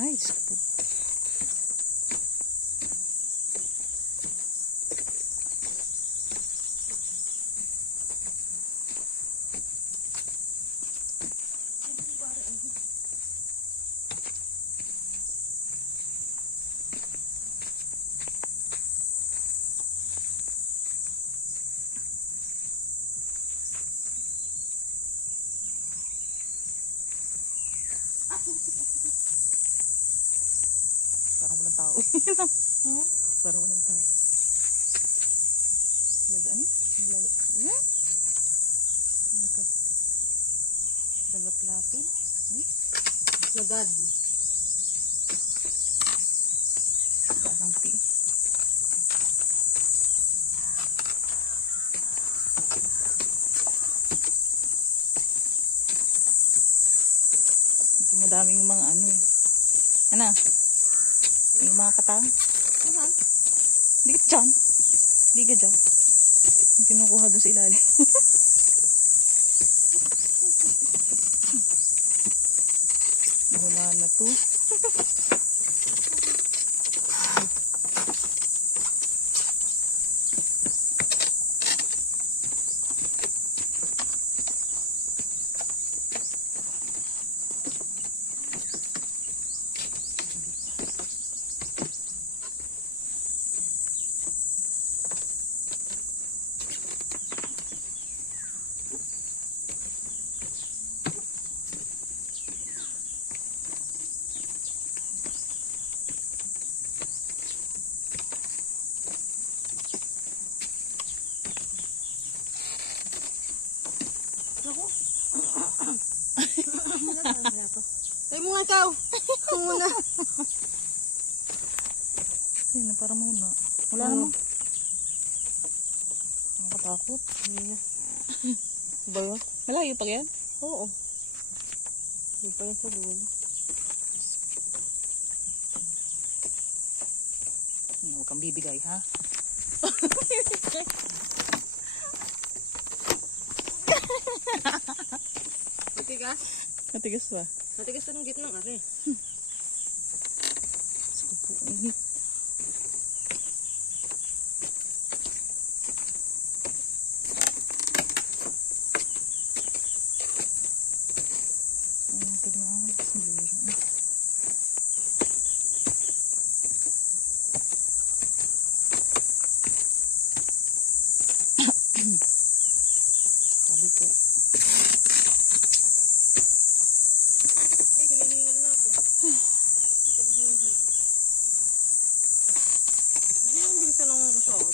Ay, Diyos ko po. Parang walang tao. Parang walang tao. Lagaan? Lagaan? Lagaplapin? Lagad. Parang pi. Ito madami yung mga ano eh. Ano? Yung mga katang. Hindi ka dyan. Hindi ka dyan. Yung kinukuha doon sa ilalim. Wala na to. Ako. Ay mo nga ikaw. Ako muna. Ay, na para muna. Wala naman. Nakakatakot. Ba yun? Malayo pa yan? Oo. Yung pa yun sa dulo. Huwag kang bibigay, ha? Matigas? Matigas ba? Matigas na ng gitna ng ari. Sige po, init. Ayan, kailangan. Sige. Sabi po. Ay, hinihingal na ako. Hindi ka ba hinihingal? Hindi ang bilisan lang masyado.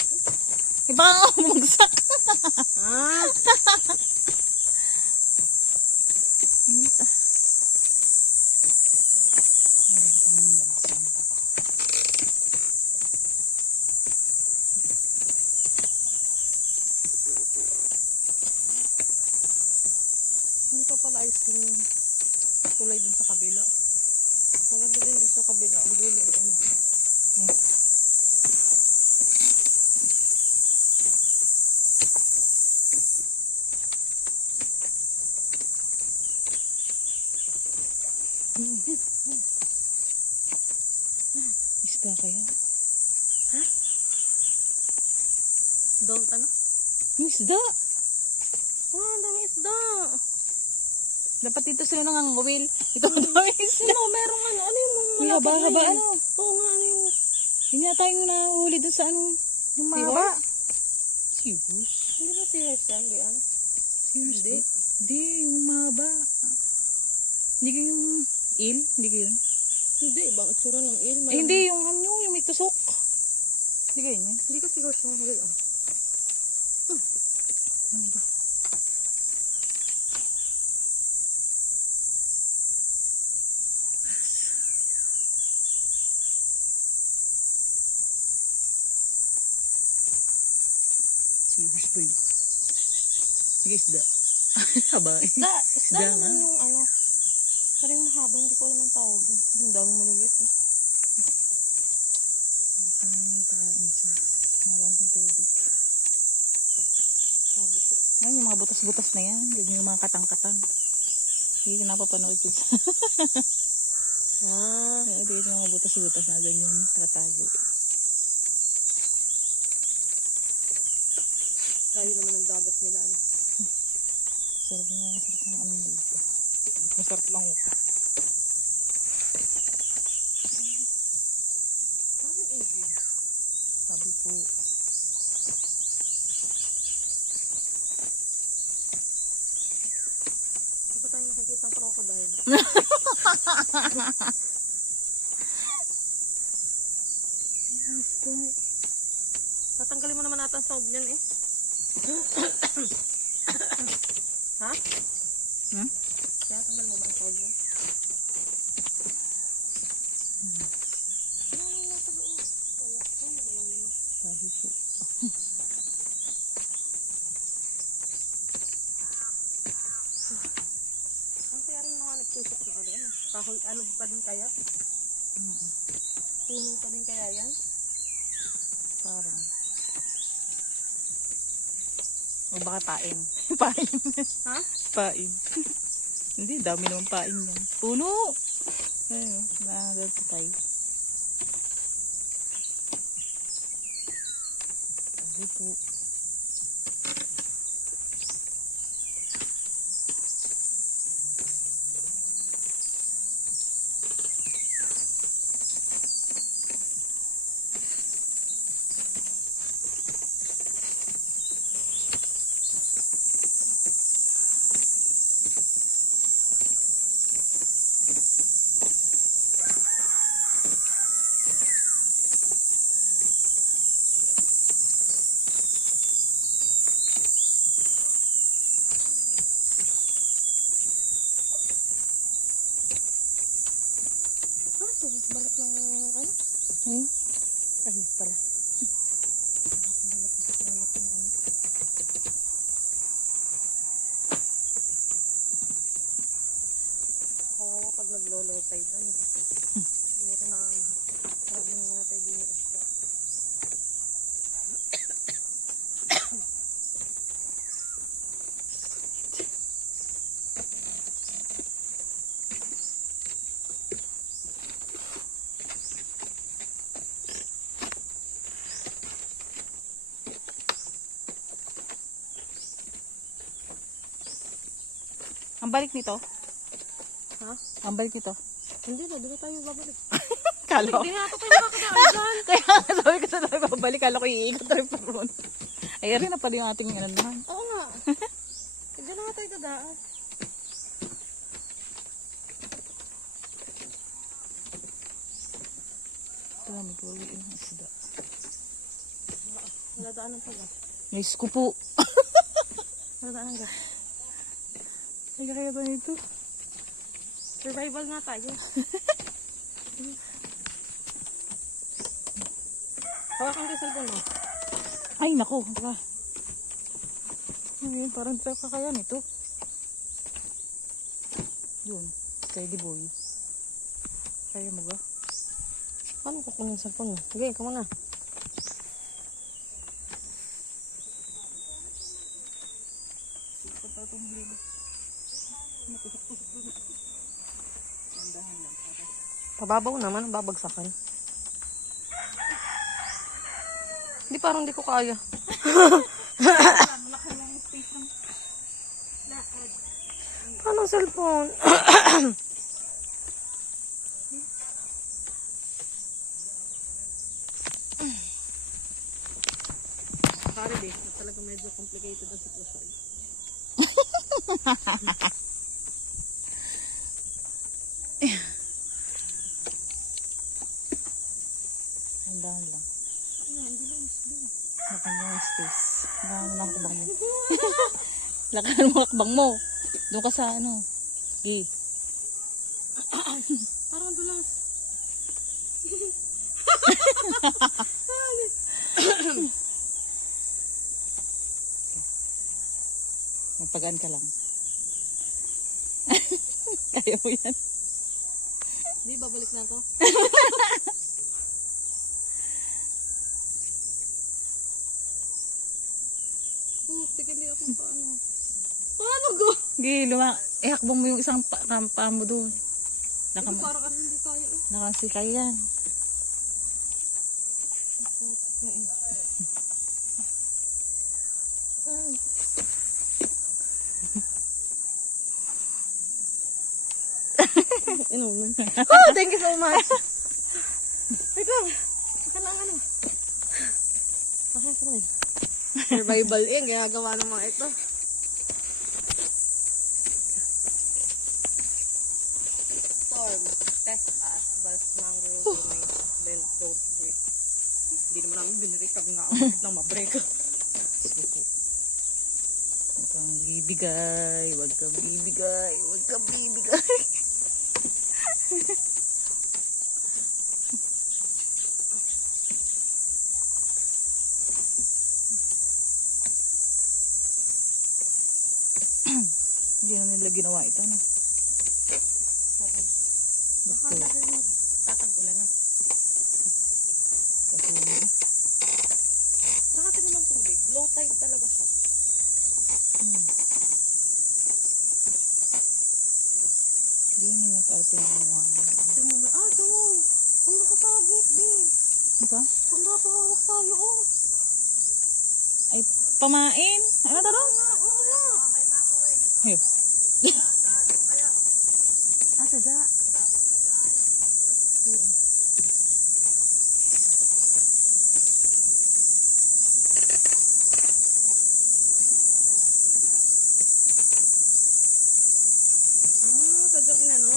Iba nga bumagsak. Ah! Init ah. Hindi pa pala ayos yung tulay dun sa kabila. Maganda din dun sa kabila. Ang dulo ay ano. Isda kaya? Ha? Don't ano? Isda! Oh, ang dami isda. Dapat dito sila nangangawil. Ito ang dami isda. Ano, merong ano? Ano yung mga May haba-haba ano? Oo nga, ano yung... Yun yata yung nahuli dun sa ano? Yung mahaba. Serious? Hindi ba serious yan, Bian? Serious Hindi. ba? Hindi, yung mahaba. Hindi ko yung il? Hindi ko yun. Hindi, ibang itsura ng il. Eh, hindi, yung ano, yung may tusok. Hindi ko yun yan. Hindi ka serious yung huli. Ano ba? Serious ba yun? Sige, isda. Haba. Isda Isda naman nga. yung ano. Parang mahaba, hindi ko alam ang tawag. Ang daming maliliit. Kain siya. Nawan ng tubig. Sabi po. Yan, yung mga butas-butas na yan. Yan yung mga katang-katang. Hindi ko napapanood yun. Ah. Ito yung mga butas-butas na ganyan. Nakatago. Layo naman ang dagat nila. Ano. Sarap ng ano dito. Masarap lang. Daming alien. Sabi po. Di ba tayo nakikita ang crocodile? Tatanggalin mo naman natin ang sound niyan eh. Ha? Hmm? Kaya tanggal mo ba ang sound niyan? Sabi po. Ang kaya rin mga nagtusok na ano? Kahoy, ano pa din kaya? Puno pa din kaya yan? Parang. O baka pain. Pain. Ha? Pain. Hindi, dami naman pain yan. Puno! Ayun, nakagagpatay. Sabi po. Ano to? Balat ng ano? Hmm? Ay, hindi pala. Balat ng ano? Kawawa pag nag-low tide ano. Siguro na marami nang namatay din yung isda. Ang balik nito? Ha? Ang balik nito? Hindi na, di ba tayo babalik? Kala ko. Hindi nga ito tayo makakadaan dyan. Kaya nga sabi ko sa tayo babalik. Kala ko iikot rin pa ron. Ay, rin na pala yung ating inanahan. Oo nga. Hindi na nga tayo dadaan. Dami ko ulit yung isda. Nadaanan pala. Nice ko po. Nadaanan ka. Ay, kaya ba ito? Survival nga tayo. Hawakan ko yung cellphone mo. Ay, nako. Baka. Ayun, parang di tayo kakayan ito. Yun. Steady boy. Kaya mo ba? Paano ko kunin yung cellphone mo? Sige, ikaw muna. Pababaw naman, babagsakan. Hindi, parang hindi ko kaya. Anong cellphone? Sorry, babe. Talaga medyo complicated ang sitwasyon. Handahan lang. Lakan mo yung space. Lakan mo ng hakbang mo. Lakan mo hakbang mo. Doon ka sa ano. Gi. Parang dulas. Magpagaan ka lang. Kaya mo yan. Di, babalik na to. Putik, hindi ako paano. Paano go? Gi, hakbang mo yung isang paa mo doon. Naka, Parang ano hindi kaya eh. nakasikay yan. Na eh. Ano? Oh, thank you so much. Wait lang. Saka lang ano. Okay, sige. Survival eh, ginagawa ng mga ito. Storm, test us, but mangrove remains, then don't break. Hindi naman namin binrik, kami nga ang lang mabreak. Huwag kang bibigay, huwag kang bibigay, huwag kang bibigay. Hindi na nila ginawa ito, no? Baka dahil tatag-ulan na. Kasi, Saka naman tubig, low tide talaga siya. hindi na naman tayo pinangungahan. Ito mo, ito mo. Ang nakasabit, din. Ito? Ang napahawak tayo, oh. Ay, pamain. Ano taro? Oo nga. Hey. Sadya. Sadyang inano.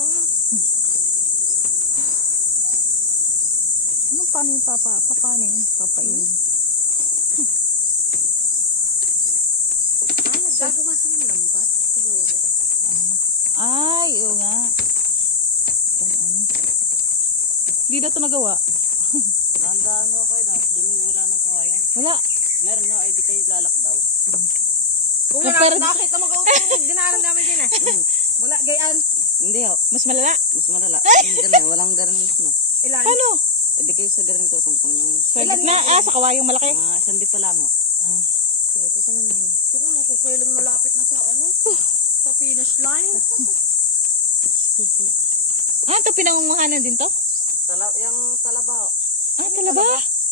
Ano paano yung paano yung papain? Nagagawa sa ng lambat, siguro. Ay, oo nga. Hindi na ito nagawa. Tandaan mo kayo na, wala ng kawayan. Wala. Meron na, ay di kayo lalak daw. Kung Compare- nakita mo gautong, dinaanan namin din eh. Wala, gayaan. Hindi ho, Mas malala. mas malala. Walang garin mismo. Ilan? Ano? Eh di kayo sa garin tutungtong yung Sa gitna. Sa kawayong malaki. mga sandi pa lang ho. Ah. Sige, ito na naman. Ito nga, kung kailan malapit na sa ano, sa finish line. Ito pinangunguhanan din to? Yung talaba ho. Talaba?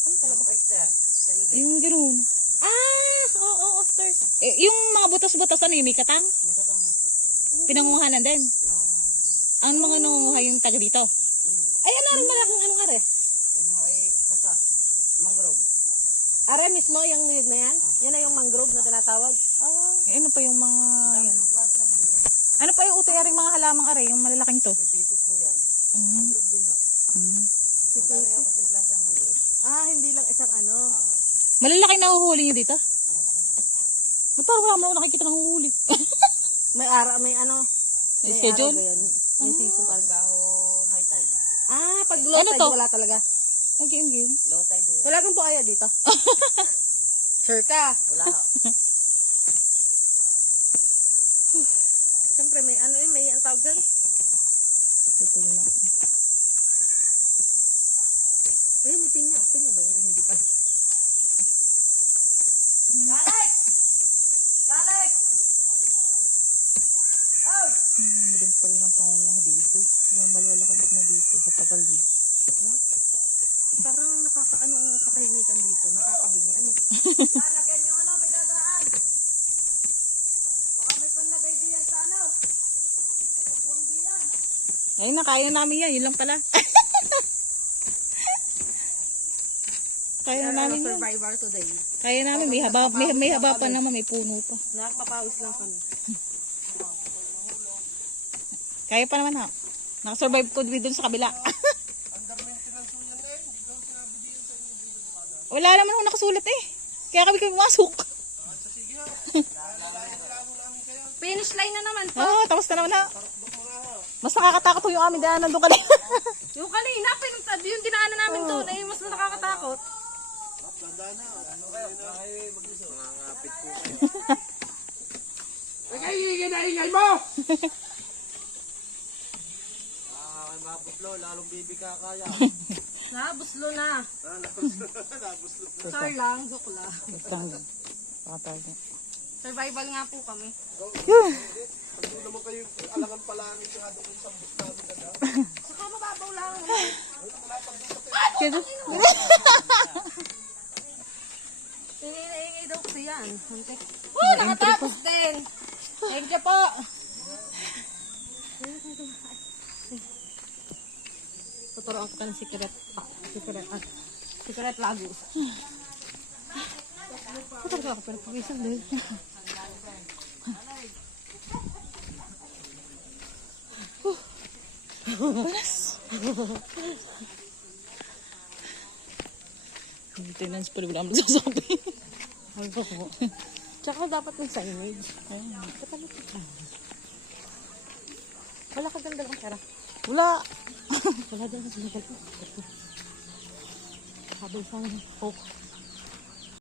Yung oyster. Sa English. Yung ganoon. Oo, osters. Yung mga butas-butas ano yung may katang? May katama. Pinangunguhanan din. Ang mga nangunguha yung taga dito. Ay, ano rin malaking ano nga rin? Yan ho ay sasa. Mangrove. Are mismo yung niyog na yan? Yan na yung mangrove na tinatawag? Ano pa yung mga... Yan. Yung klase ng mangrove. Ano pa yung utoy aring mga halamang are? Yung malalaking to? Pipisik ho yan. Mm. Mangrove din ho. Mm. Madami ho kasing klase ng mangrove. Hindi lang isang ano. Malalaki na huhuli nyo dito? Ba't parang wala mo ako nakikita ng huhuli? May ano. May schedule? araw ba yun? May season talaga. Pagka ho high tide. Pag low Ano tide, to? wala talaga. Nag-iingin. Low tide ho yan. Wala kang tuaya dito. Sure ka? Wala ho. Siyempre, may ano may ang tawag dyan. Ito na. Ay, may pinya. Pinya ba yun? Hindi pa. Galik! Galik! Oh! Hindi pa rin ang pangunguha dito. Yung malalaki na dito. Katagal niya. Parang nakakaano ang kakahimikan dito. Nakakabingi. Ano? Lalagyan yung ano, may dadaan. Baka may panlagay diyan sa ano. Kapagbuang diyan. Ayun na, kaya namin yan. Yun lang pala. Kaya na namin yan. Survivor today. Kaya namin. May haba pa naman. May puno pa. Nakapapawis lang kami. Kaya pa naman ha. Nakasurvive ko dun sa kabila. Wala naman ako nakasulat eh. Kaya kami pumasok. Finish line na naman po. Oo, tapos na naman ha. Mas nakakatakot po yung aming daanan doon kanina. Yung kanina, yung dinaanan namin doon, ay mas nakakatakot. Ingay mo! Kay mabuslo, lalong bibi ka kaya. Nabuslo na. Sir lang, joke lang. Tanggal. Pakatago. Survival nga po kami. Yun. Saka mababaw lang. Kaya Ingay daw kasi yan. Oh, nakatapos din. Thank you po. Tuturuan kita ng secret. Secret lagos. Ito talaga ako pero pagisan din. maintenance pa rin wala akong magsasabi. Algo po. Tsaka dapat may signage. Wala ka ganda lang pera. Wala. Wala din sa sinigil po. Habang sa coke.